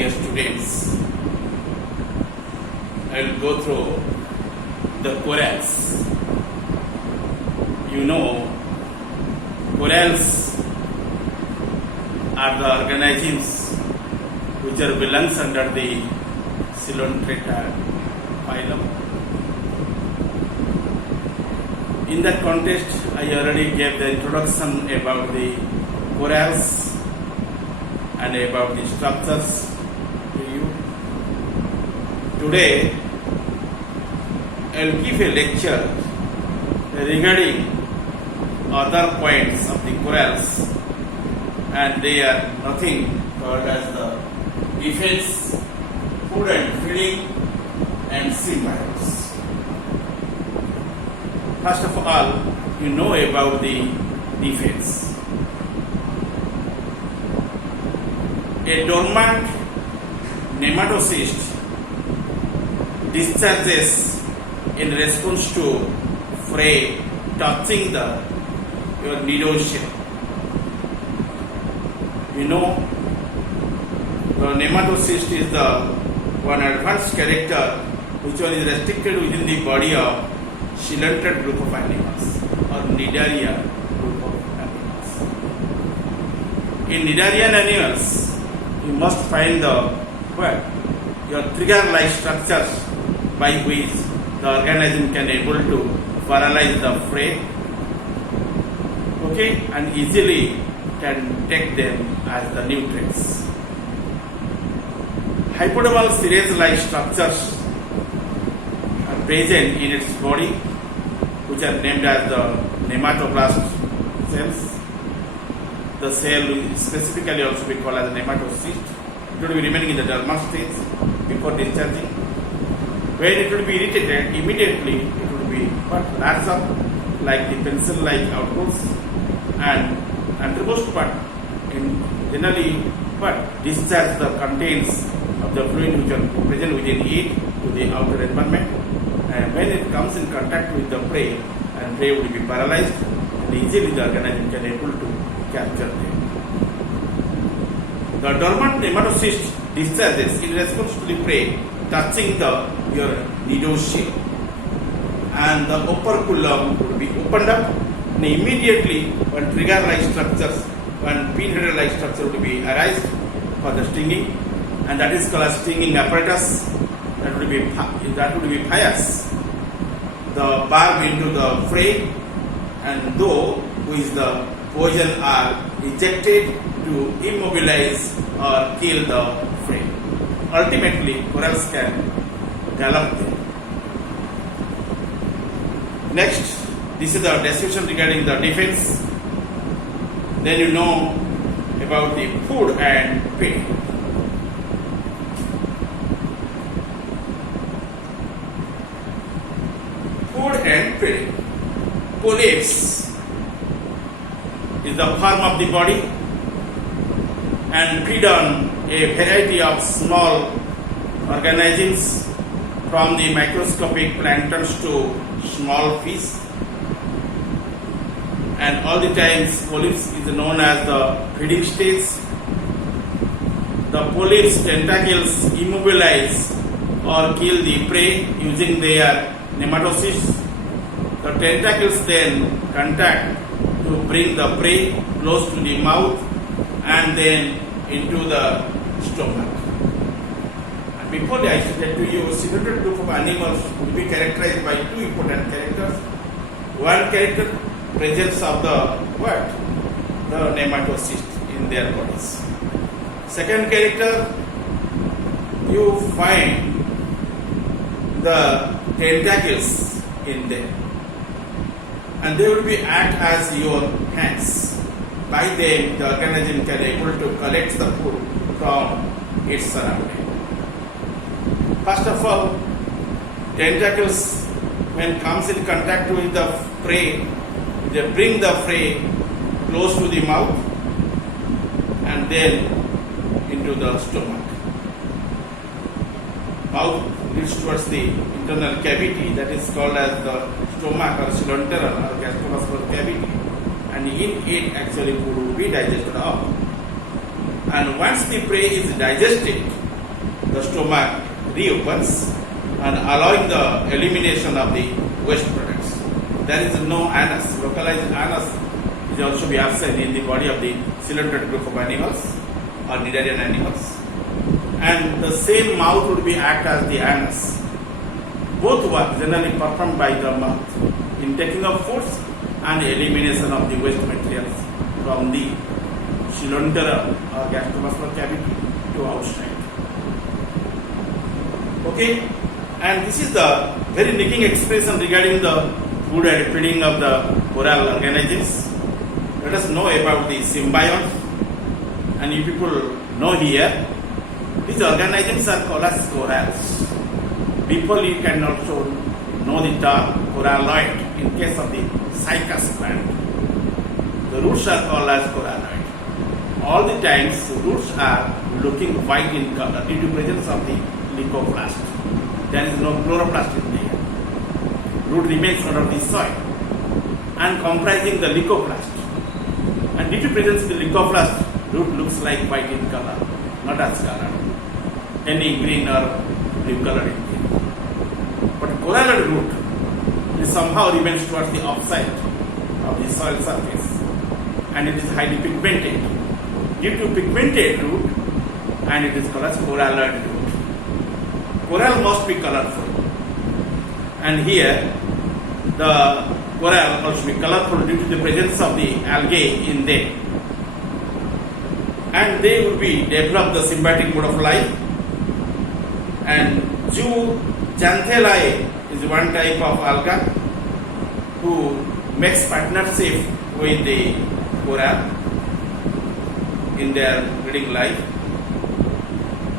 dear students, I will go through the corals. You know, corals are the organisms which are belongs under the Coelenterata phylum. In that context, I already gave the introduction about the corals and about the structures to you. Today, I will give a lecture regarding other points of the corals, and they are nothing called as the defense, food and feeding, and symbiotes. First of all, you know about the defense. A dormant nematocyst discharges in response to prey touching your nidoshell. You know, the nematocyst is the one advanced character which one is restricted within the body of coelenterate group of animals or Cnidaria group of animals. In Cnidarian animals, you must find your trigger-like structures by which the organism can able to paralyze the prey, and easily can take them as the nutrients. Hypodermal syringe-like structures are present in its body, which are named as the nematoblast cells. The cell will specifically also be called as nematocyst. It will be remaining in the dermal stage before discharging. When it will be irritated, immediately it will be large up like the pencil-like outputs, and undermost part generally discharge the contents of the fluid which are present within it to the outer environment, and when it comes in contact with the prey, and prey will be paralyzed, and easily the organism can able to capture them. The dormant nematocyst discharges in response to the prey touching your nidoshell, and the operculum will be opened up, and immediately one trigger-like structures, one pinhead-like structure will be arise for the stinging, and that is called as stinging apparatus. That would be fires the barb into the prey, and though with the poison are ejected to immobilize or kill the prey. Ultimately, corals can gallop them. Next, this is the description regarding the defense. Then you know about the food and feeding. Food and feeding. Polyps is the form of the body and feed on a variety of small organisms, from the microscopic planktons to small fish, and all the times polyps is known as the feeding stage. The polyps tentacles immobilize or kill the prey using their nematocysts. The tentacles then contact to bring the prey close to the mouth and then into the stomach. And before I said to you, coelenterate group of animals will be characterized by two important characters. One character, presence of the nematocyst in their bodies. Second character, you find the tentacles in them, and they will be act as your hands. By them, the organism can able to collect the food from its surrounding. First of all, tentacles, when comes in contact with the prey, they bring the prey close to the mouth and then into the stomach. Mouth leads towards the internal cavity, that is called as the stomach or coelenteral or gastrointestinal cavity, and in it actually food will be digested up. And once the prey is digested the stomach reopens and allowing the elimination of the waste products. There is no anus. Localized anus is also be absent in the body of the coeluterate group of animals or cnidarian animals. And the same mouth would be act as the anus. Both work generally performed by the mouth in taking of foods and elimination of the waste materials from the coeluteral or gastromuscular cavity to outside. Okay, and this is the very nicking expression regarding the food and feeding of the coral organisms. Let us know about the symbionts, and you people know here these organisms are called as corals. People you can also know the term coralloid in case of the cycas plant. The roots are called as coralloid. All the times the roots are looking white in color due to presence of the leucoplast. There is no chloroplast in there. Root remains under the soil and comprising the leucoplast. And due to presence of the leucoplast, root looks like white in color, not as color. Any green or blue color in there. But coralloid root is somehow remains towards the outside of the soil surface, and it is highly pigmented. Due to pigmented root, and it is called as coralloid root. Coral must be colorful, and here the coral must be colorful due to the presence of the algae in them, and they will be develop the symbiotic mode of life. And zooxanthellae is one type of alga who makes partnership with the coral in their breeding life.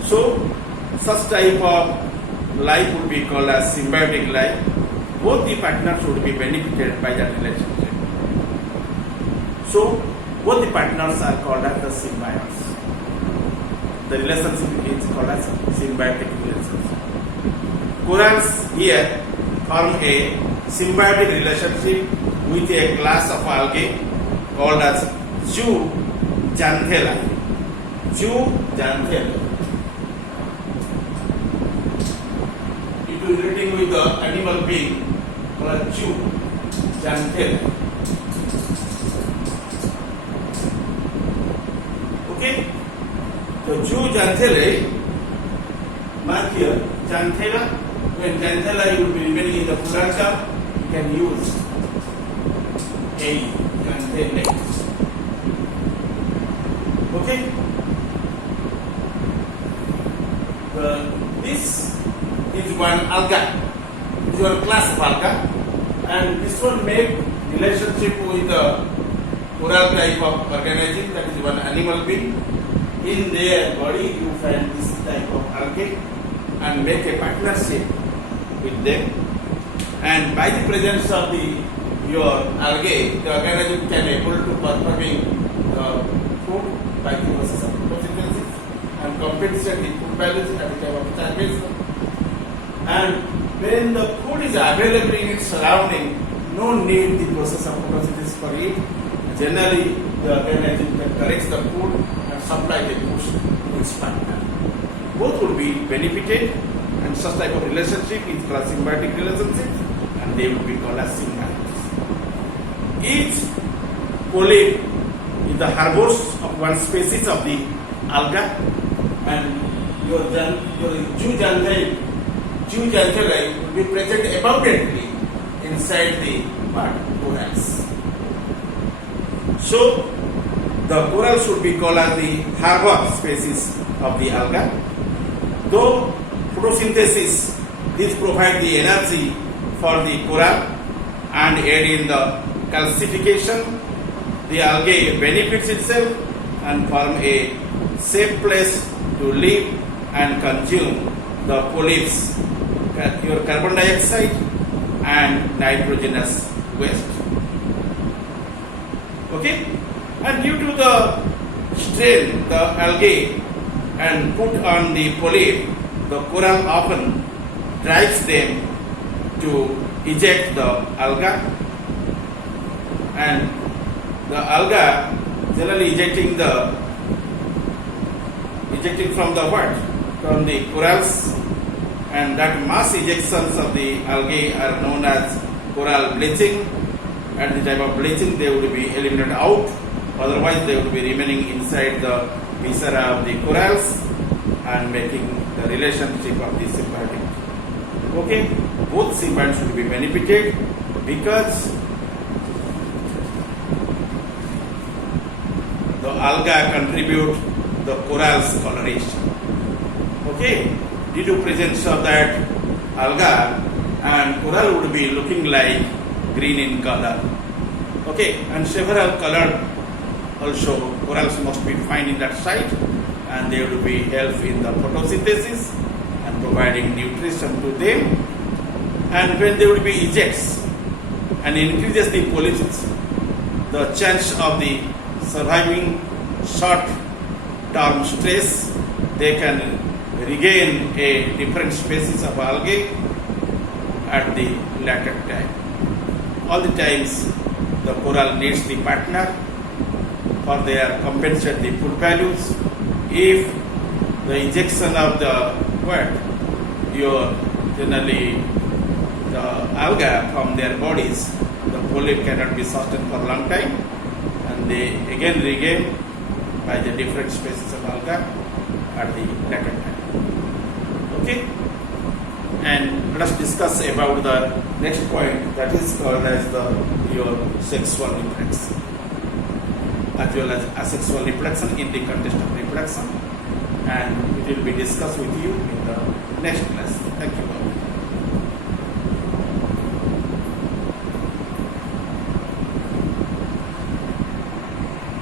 So such type of life would be called as symbiotic life. Both the partners would be benefited by that relationship. So both the partners are called as the symbionts. The relationship is called as symbiotic relationship. Corals here form a symbiotic relationship with a class of algae called as zooxanthellae. Zooxanthellae. It is relating with the animal being called zooxanthellae. Okay? So zooxanthellae, mark here, xanthella. When xanthella will be remaining in the plural term, you can use a xanthellae. Okay? This is one alga. This is one class of alga, and this one make relationship with the coral type of organism, that is one animal being. In their body you find this type of algae and make a partnership with them, and by the presence of your algae, the organism can able to performing food by the process of photosynthesis and compensate the food values at the time of starvation. And when the food is available in its surrounding, no need the process of photosynthesis for it. Generally, the organism can correct the food and supply the food to its partner. Both will be benefited, and such type of relationship is called symbiotic relationship, and they will be called as symbionts. Each polyp is the harbors of one species of the alga, and your zooxanthellae will be present abundantly inside the corals. So the coral should be called as the harbor species of the alga. Though photosynthesis, this provides the energy for the coral and aid in the calcification, the algae benefits itself and form a safe place to live and consume the polyps, your carbon dioxide and nitrogenous waste. Okay? And due to the strain the algae and put on the polyp, the coral often drives them to eject the alga, and the alga generally ejecting from the what? from the corals, and that mass ejections of the algae are known as coral bleaching. At the time of bleaching, they would be eliminated out, otherwise they would be remaining inside the viscera of the corals and making the relationship of the symbiotic. Okay, both symbionts should be benefited because the alga contribute the coral's coloration. Okay, due to presence of that alga, and coral would be looking like green in color. Okay, and several colored also corals must be found in that site, and they will be help in the photosynthesis and providing nutrition to them. And when they will be ejects and increases the polyps, the chance of the surviving short term stress, they can regain a different species of algae at the later time. All the times the coral needs the partner for their compensate the food values. If the injection of the your generally the alga from their bodies, the polyp cannot be sustained for a long time, and they again regain by the different species of alga at the later time. Okay, and let us discuss about the next point, that is called as your sexual reproduction, as well as asexual reproduction in the context of reproduction, and it will be discussed with you in the next class. Thank you.